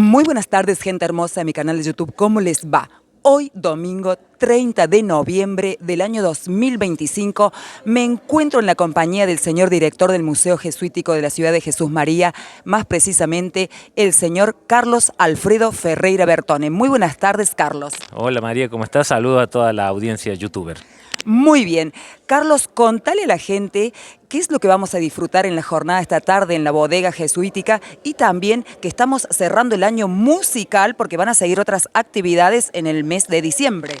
Muy buenas tardes, gente hermosa de mi canal de YouTube. ¿Cómo les va? Hoy, domingo 30 de noviembre del año 2025, me encuentro en la compañía del señor director del Museo Jesuítico de la Ciudad de Jesús María, más precisamente el señor Carlos Alfredo Ferreira Bertone. Muy buenas tardes, Carlos. Hola María, ¿cómo estás? Saludos a toda la audiencia youtuber. Muy bien. Carlos, contale a la gente qué es lo que vamos a disfrutar en la jornada esta tarde en la bodega jesuítica y también que estamos cerrando el año musical porque van a seguir otras actividades en el mes de diciembre.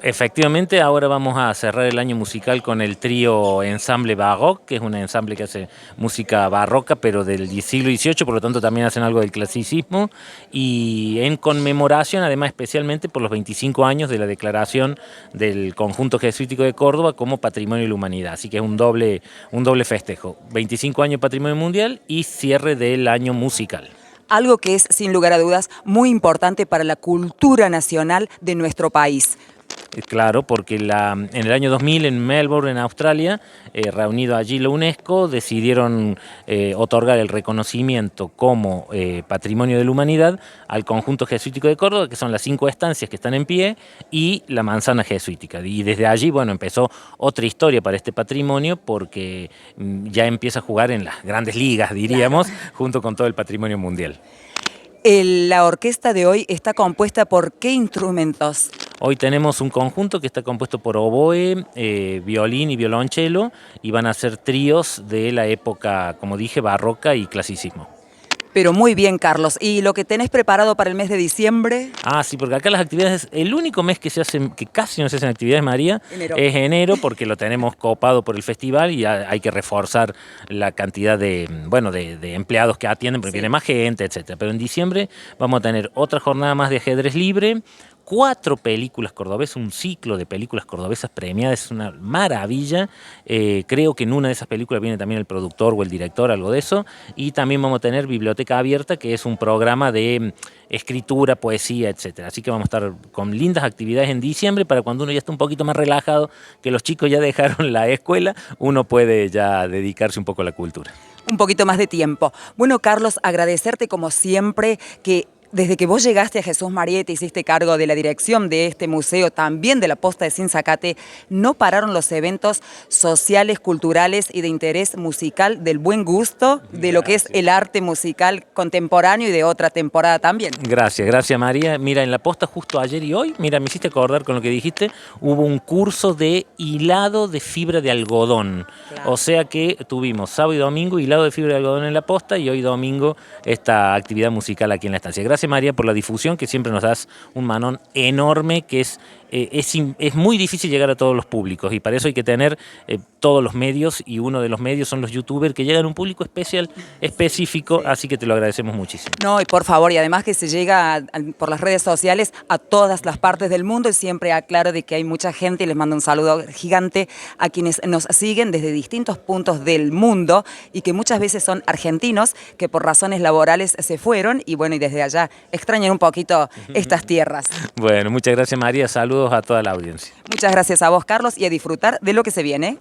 Efectivamente, ahora vamos a cerrar el año musical con el trío Ensemble Baroque, que es un ensamble que hace música barroca, pero del siglo XVIII, por lo tanto también hacen algo del clasicismo, y en conmemoración, además especialmente por los 25 años de la declaración del Conjunto Jesuítico de Córdoba como Patrimonio de la Humanidad. Así que es un doble festejo, 25 años Patrimonio Mundial y cierre del año musical. Algo que es, sin lugar a dudas, muy importante para la cultura nacional de nuestro país. Claro, porque en el año 2000 en Melbourne, en Australia, reunido allí la UNESCO, decidieron otorgar el reconocimiento como Patrimonio de la Humanidad al Conjunto Jesuítico de Córdoba, que son las 5 estancias que están en pie, y la manzana jesuítica. Y desde allí, bueno, empezó otra historia para este patrimonio, porque ya empieza a jugar en las grandes ligas, diríamos, claro, junto con todo el patrimonio mundial. La orquesta de hoy está compuesta por ¿qué instrumentos? Hoy tenemos un conjunto que está compuesto por oboe, violín y violonchelo, y van a ser tríos de la época, como dije, barroca y clasicismo. Pero muy bien, Carlos. ¿Y lo que tenés preparado para el mes de diciembre? Ah, sí, porque acá las actividades, el único mes que se hacen, que casi no se hacen actividades, María, Enero. es enero, porque lo tenemos copado por el festival y hay que reforzar la cantidad de, bueno, de empleados que atienden, porque sí, viene más gente, etcétera. Pero en diciembre vamos a tener otra jornada más de ajedrez libre, 4 películas cordobesas, un ciclo de películas cordobesas premiadas, es una maravilla. Creo que en una de esas películas viene también el productor o el director, algo de eso. Y también vamos a tener Biblioteca Abierta, que es un programa de escritura, poesía, etcétera. Así que vamos a estar con lindas actividades en diciembre para cuando uno ya está un poquito más relajado, que los chicos ya dejaron la escuela, uno puede ya dedicarse un poco a la cultura. Un poquito más de tiempo. Bueno, Carlos, agradecerte como siempre que desde que vos llegaste a Jesús María y te hiciste cargo de la dirección de este museo, también de la posta de Sinzacate, no pararon los eventos sociales, culturales y de interés musical del buen gusto, de lo que es el arte musical contemporáneo y de otra temporada también. Gracias María. Mira, en la posta justo ayer y hoy, mira, me hiciste acordar con lo que dijiste, hubo un curso de hilado de fibra de algodón. Claro. O sea que tuvimos sábado y domingo hilado de fibra de algodón en la posta y hoy domingo esta actividad musical aquí en la estancia. Gracias María por la difusión, que siempre nos das un manón enorme, que es muy difícil llegar a todos los públicos y para eso hay que tener todos los medios, y uno de los medios son los youtubers que llegan a un público específico, sí, así que te lo agradecemos muchísimo. No, y por favor, y además que se llega por las redes sociales a todas las partes del mundo, y siempre aclaro de que hay mucha gente, y les mando un saludo gigante a quienes nos siguen desde distintos puntos del mundo y que muchas veces son argentinos que por razones laborales se fueron y bueno, y desde allá extrañan un poquito estas tierras. Bueno, muchas gracias María, saludos a toda la audiencia. Muchas gracias a vos, Carlos, y a disfrutar de lo que se viene.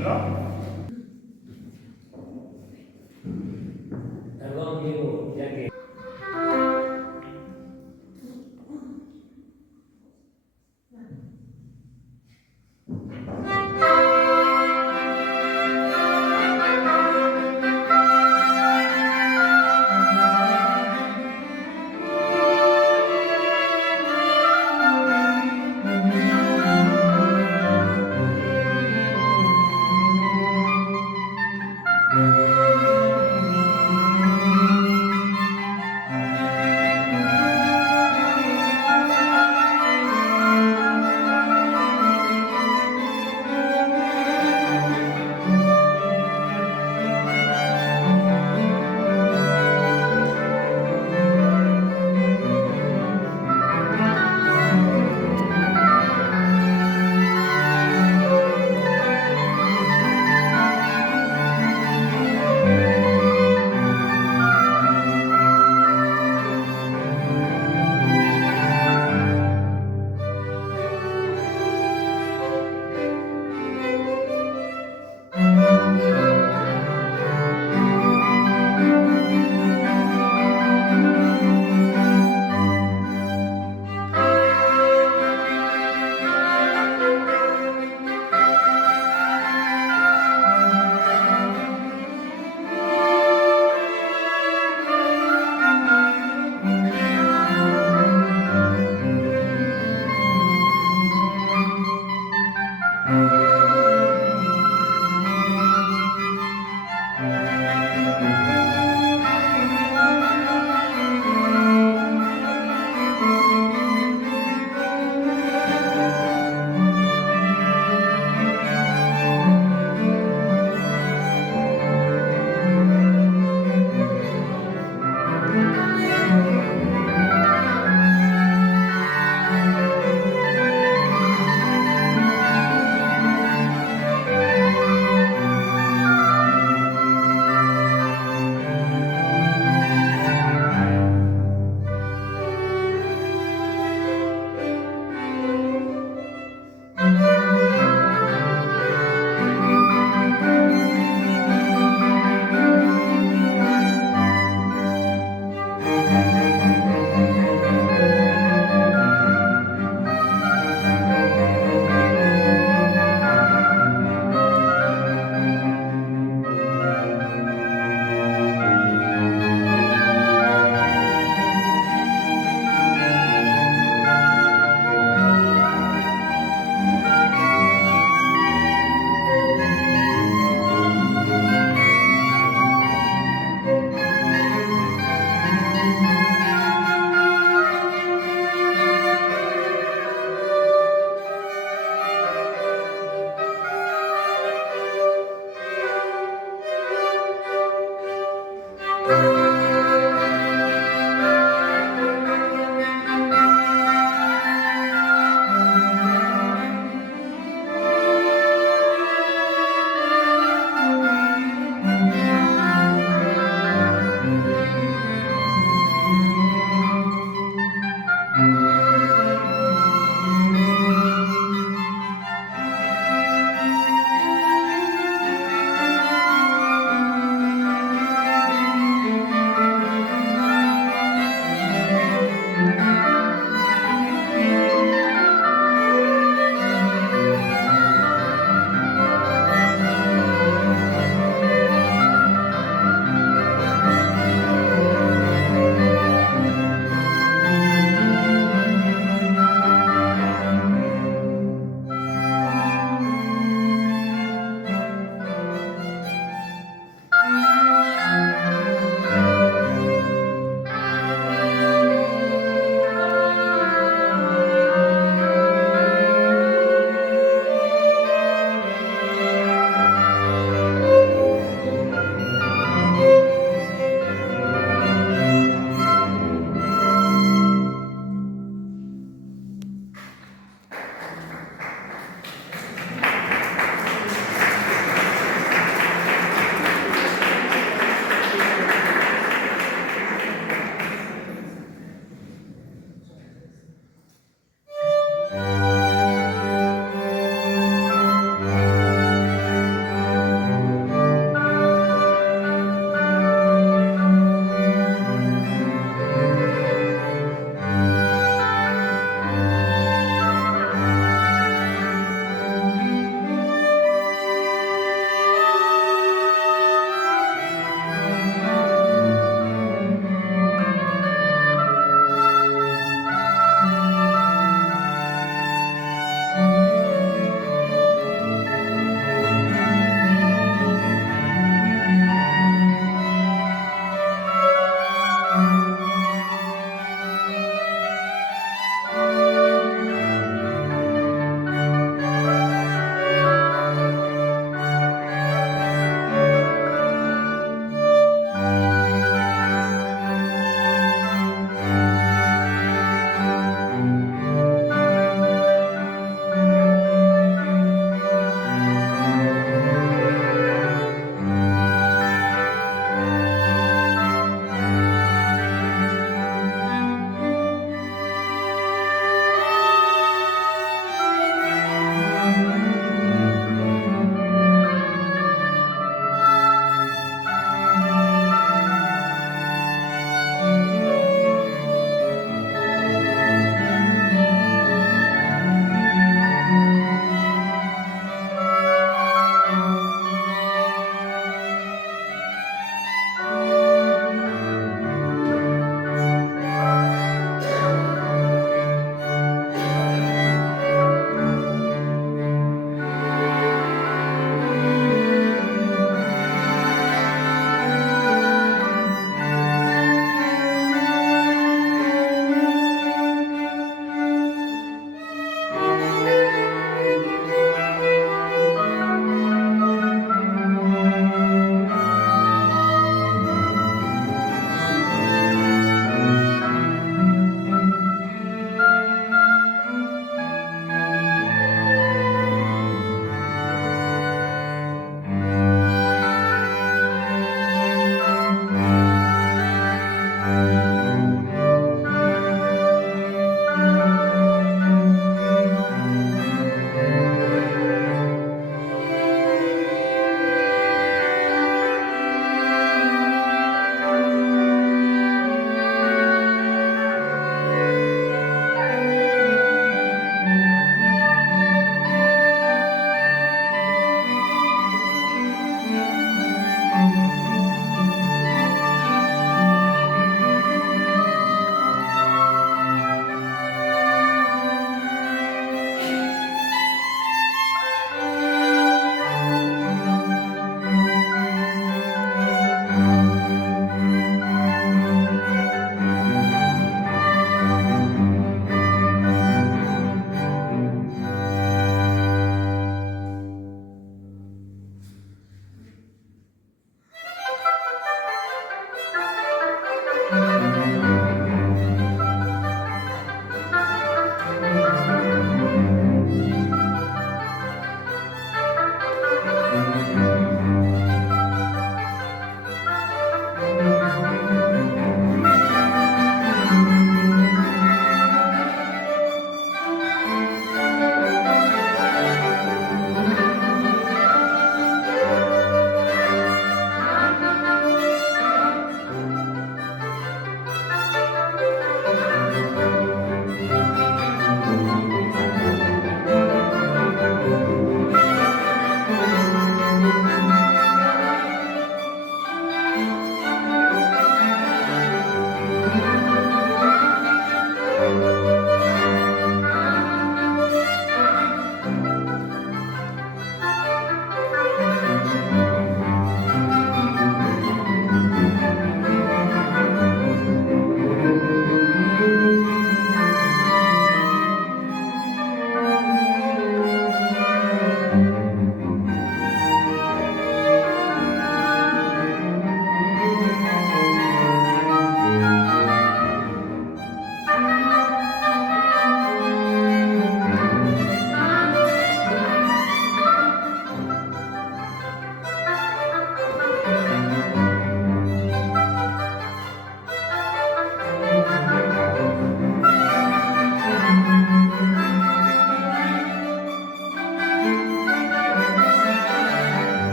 ¿no?